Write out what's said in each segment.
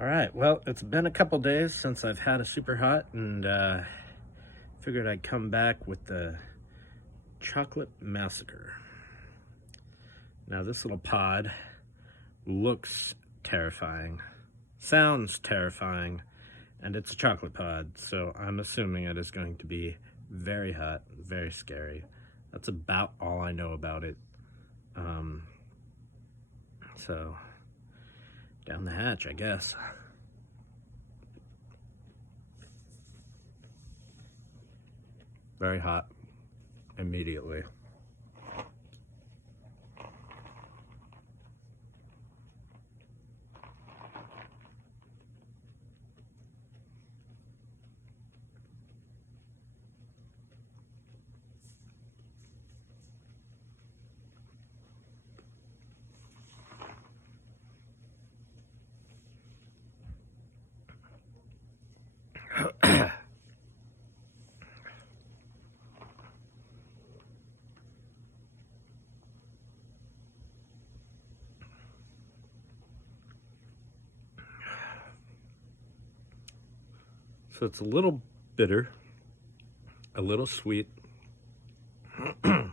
All right, well, it's been a couple days since I've had a super hot, and figured I'd come back with the chocolate massacre. Now, this little pod looks terrifying, sounds terrifying, and it's a chocolate pod, so I'm assuming it is going to be very hot, very scary. That's about all I know about it. So down the hatch, I guess. Very hot immediately. So it's a little bitter, a little sweet. I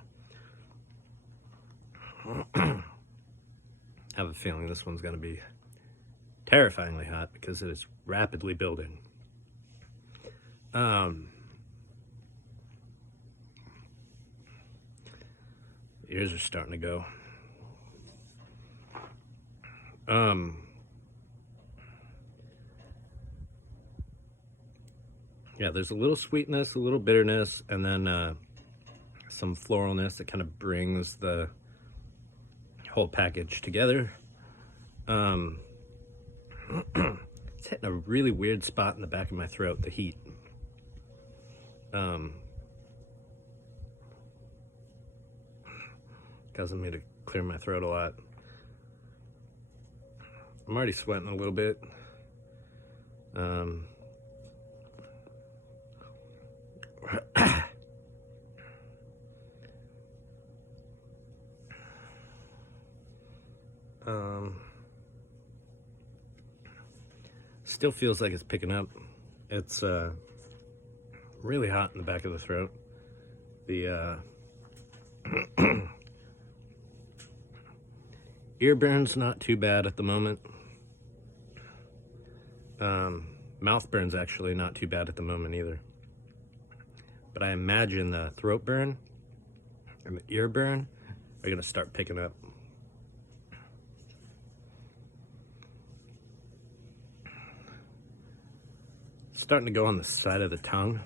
have a feeling this one's going to be terrifyingly hot because it is rapidly building. Ears are starting to go. Yeah, there's a little sweetness, a little bitterness, and then some floralness that kind of brings the whole package together. It's hitting a really weird spot in the back of my throat, the heat. Causing me to clear my throat a lot. I'm already sweating a little bit. Still feels like it's picking up. It's really hot in the back of the throat. The ear burn's not too bad at the moment. Mouth burn's actually not too bad at the moment either. But I imagine the throat burn and the ear burn are gonna start picking up. Starting to go on the side of the tongue,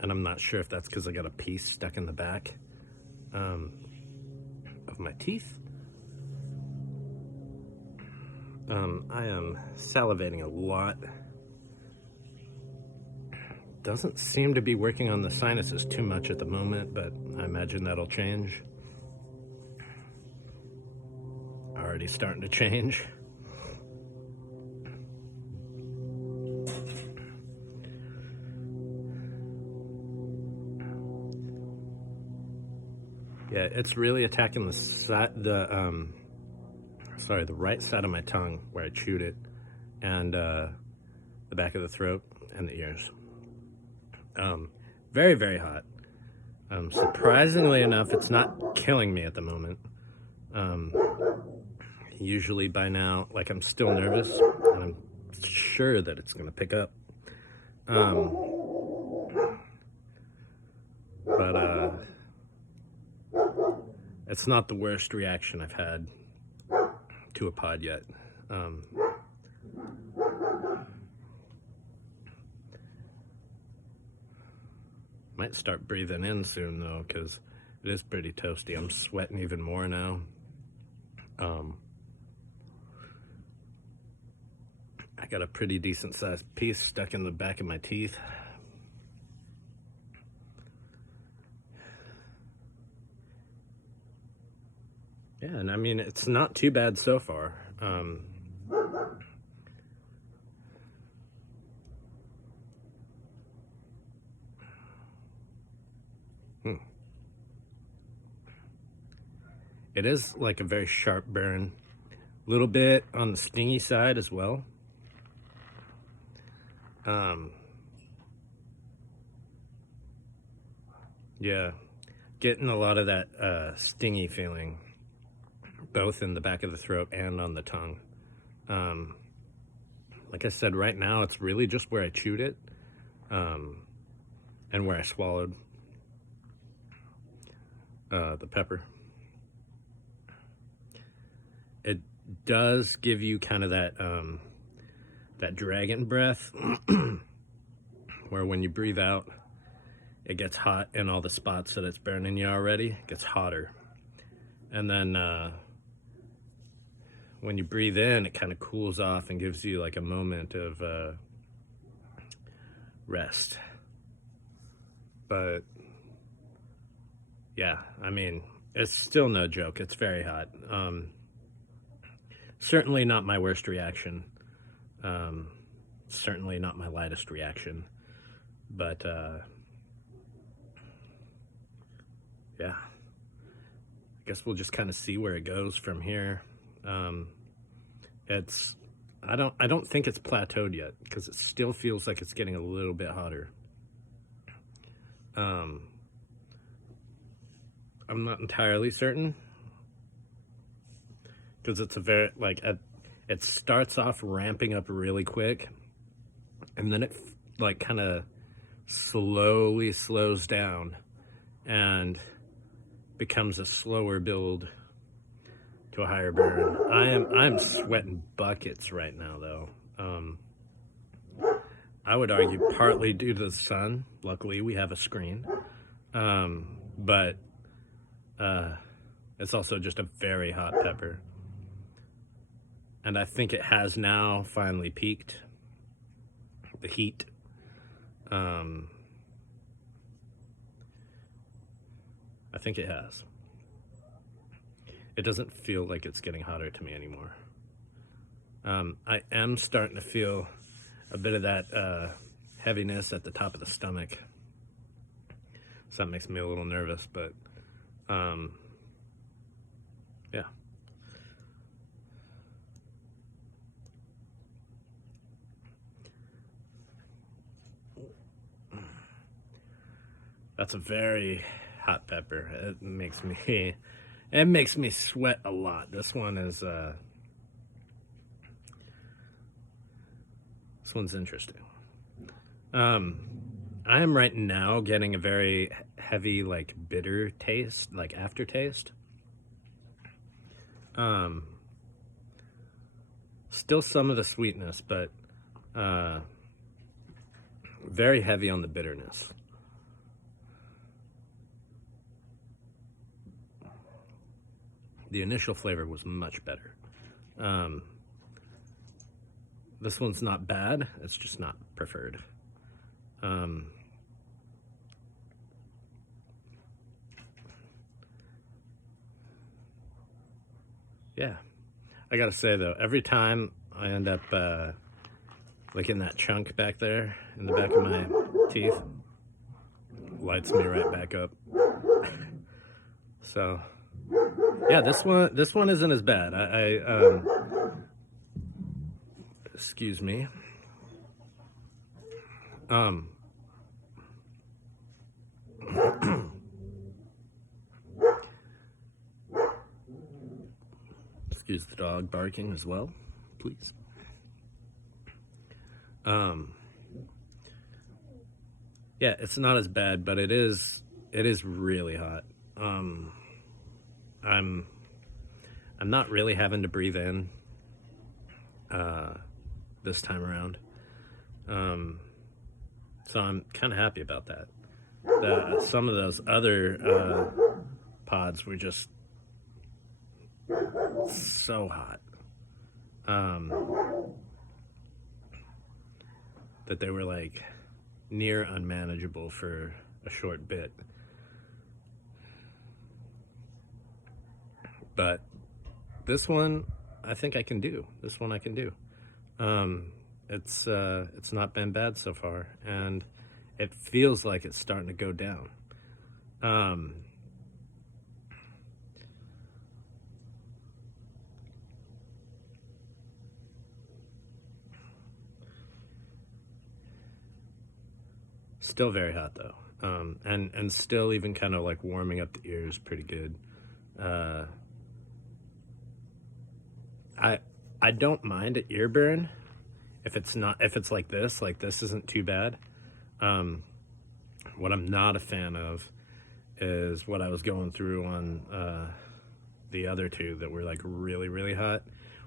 and I'm not sure if that's because I got a piece stuck in the back of my teeth. I am salivating a lot. Doesn't seem to be working on the sinuses too much at the moment, but I imagine that'll change. Already starting to change. Yeah, it's really attacking the side, the right side of my tongue where I chewed it, and the back of the throat and the ears. Very, very hot. Surprisingly enough, it's not killing me at the moment. Usually by now, like, I'm still nervous, and I'm sure that it's gonna pick up. But it's not the worst reaction I've had to a pod yet. Might start breathing in soon though, because it is pretty toasty. I'm sweating even more now. I got a pretty decent sized piece stuck in the back of my teeth. Yeah, and I mean, it's not too bad so far. It is like a very sharp burn, little bit on the stingy side as well. Yeah, getting a lot of that stingy feeling, both in the back of the throat and on the tongue. Like I said, right now it's really just where I chewed it, and where I swallowed the pepper. It does give you kind of that that dragon breath, where when you breathe out, it gets hot in all the spots that it's burning you already. It gets hotter. And then when you breathe in, it kind of cools off and gives you like a moment of rest. But yeah, I mean, it's still no joke. It's very hot. Certainly not my worst reaction. Certainly not my lightest reaction. But yeah, I guess we'll just kind of see where it goes from here. I don't think it's plateaued yet, because it still feels like it's getting a little bit hotter. I'm not entirely certain, because it's a very, like, it starts off ramping up really quick, and then it like kind of slowly slows down and becomes a slower build to a higher burn. I'm sweating buckets right now, though. I would argue partly due to the sun. Luckily, we have a screen. But it's also just a very hot pepper. And I think it has now finally peaked. The heat. I think it has. It doesn't feel like it's getting hotter to me anymore. I am starting to feel a bit of that heaviness at the top of the stomach. So that makes me a little nervous, but yeah. That's a very hot pepper. It makes me sweat a lot. This one is this one's interesting. I am right now getting a very heavy, like, bitter taste, like aftertaste. Still some of the sweetness, but very heavy on the bitterness. The initial flavor was much better. This one's not bad, it's just not preferred. Yeah, I gotta say though, every time I end up licking that chunk back there in the back of my teeth, lights me right back up. So yeah, this one isn't as bad. Excuse me. Excuse the dog barking as well, please. Yeah, it's not as bad, but it is really hot. I'm not really having to breathe in this time around. So I'm kind of happy about that. Some of those other pods were just so hot that they were like near unmanageable for a short bit. But this one, I think I can do. This one I can do. It's not been bad so far, and it feels like it's starting to go down. Still very hot though. And still even kind of like warming up the ears pretty good. I don't mind an ear burn if it's like this isn't too bad. What I'm not a fan of is what I was going through on the other two that were like really, really hot,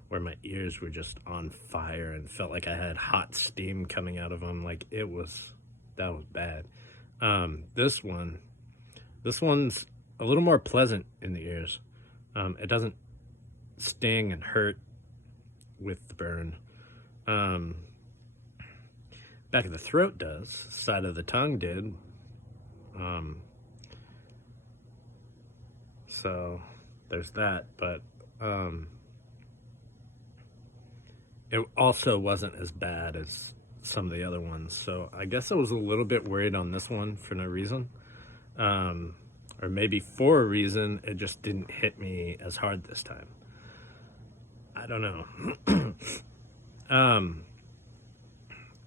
where my ears were just on fire and felt like I had hot steam coming out of them. Like that was bad. This one's a little more pleasant in the ears. It doesn't sting and hurt with the burn. Back of the throat does, side of the tongue did. So there's that, but it also wasn't as bad as some of the other ones. So I guess I was a little bit worried on this one for no reason. Or maybe for a reason, it just didn't hit me as hard this time. I don't know.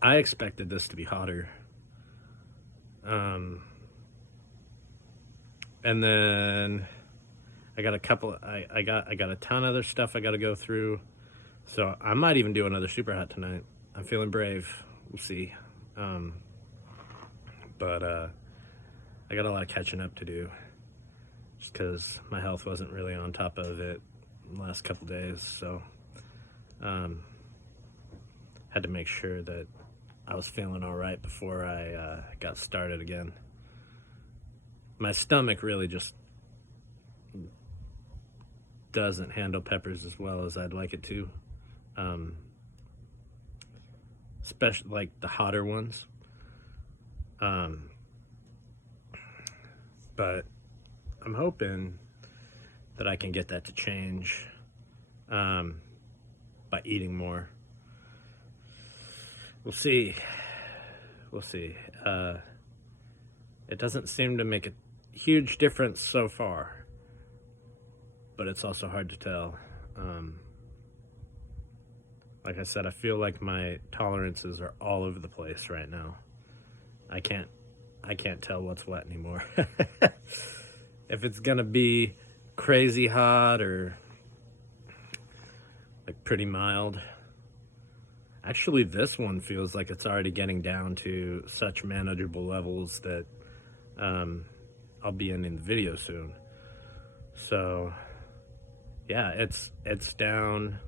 I expected this to be hotter. And then I got I got a ton of other stuff I got to go through. So I might even do another super hot tonight. I'm feeling brave. We'll see. But I got a lot of catching up to do, just because my health wasn't really on top of it the last couple days. So had to make sure that I was feeling all right before I got started again. My stomach really just doesn't handle peppers as well as I'd like it to. Especially like the hotter ones. But I'm hoping that I can get that to change by eating more. We'll see. We'll see. It doesn't seem to make a huge difference so far, but it's also hard to tell. Like I said, I feel like my tolerances are all over the place right now. I can't tell what's what anymore. If it's gonna be crazy hot or like pretty mild. Actually, this one feels like it's already getting down to such manageable levels that I'll be in the video soon. So yeah, it's down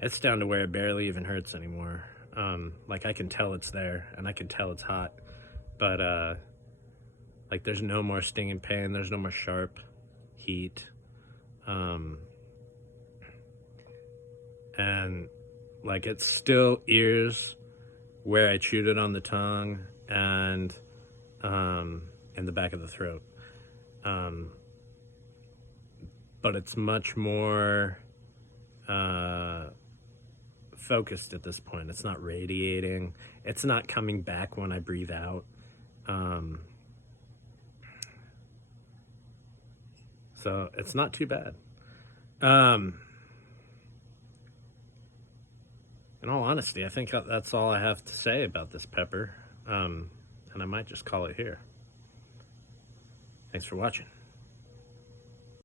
to where it barely even hurts anymore. Like I can tell it's there and I can tell it's hot, but like there's no more stinging pain, there's no more sharp heat. And like it's still ears where I chewed it on the tongue and in the back of the throat. But it's much more focused at this point. It's not radiating. It's not coming back when I breathe out. So it's not too bad. In all honesty, I think that's all I have to say about this pepper. And I might just call it here. Thanks for watching.